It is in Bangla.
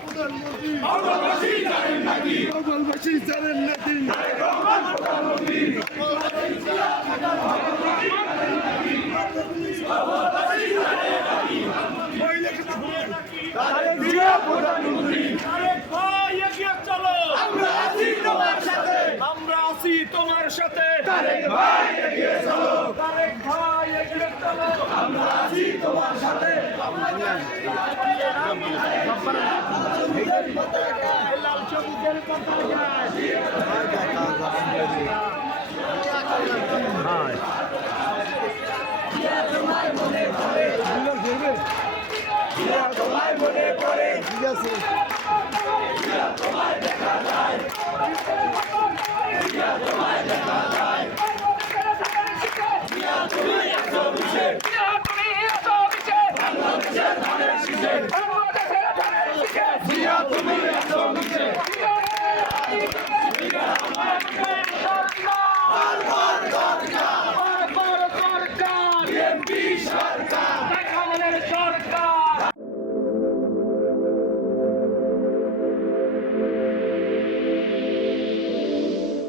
প্রধানমন্ত্রী জানেন নাকি আমরা আছি তোমার সাথে তারেক ভাই এগিয়ে চলো তারেক ভাই এগিয়ে চলো আমরা আছি তোমার সাথে লাল সবুজের পতাকা তোমায় মনে পড়ে ঠিক আছে তোমায় দেখা যায় তোমায় দেখা যায় তুমি একশো বিশে বাংলাদেশের ধানের শীষে তুমি একশো বিশে সরকার বিএনপি সরকার সরকার